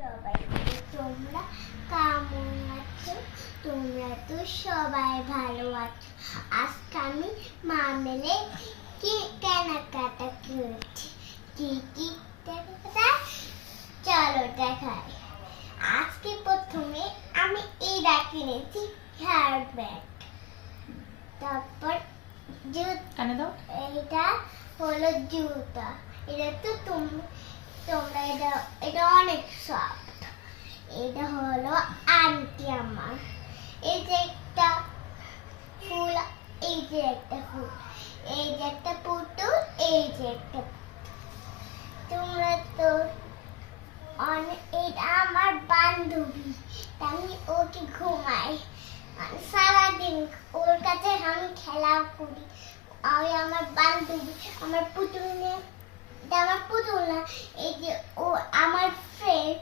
সবাই তোমরা কেমন আছো? তোমরা তো সবাই ভালো আছো। আজকে আমি মা মেলে কি কেনাকাটা করেছি। কি কি কেনাকাটা চলো দেখাই। আজকে প্রথমে আমি এইটা কিনেছি, হেয়ার ব্যান্ড। তারপর এইটা হলো জুতা। এটা তো তোমরা এটা অনেক সফট। এটা হলো আন্টি আমার। এই যে একটা ফুল, এই যে একটা ফুল, এই যে একটা পুতুল, এই যে একটা তোমরা তো এটা আমার বান্ধবী। আমি ওকে ঘুমাই, সারাদিন ওর কাছে আমি খেলা করি। আমি আমার বান্ধবী, আমার পুতুল নিয়ে, এটা আমার পুতুল না, এই যে ও আমার ফ্রেন্ড।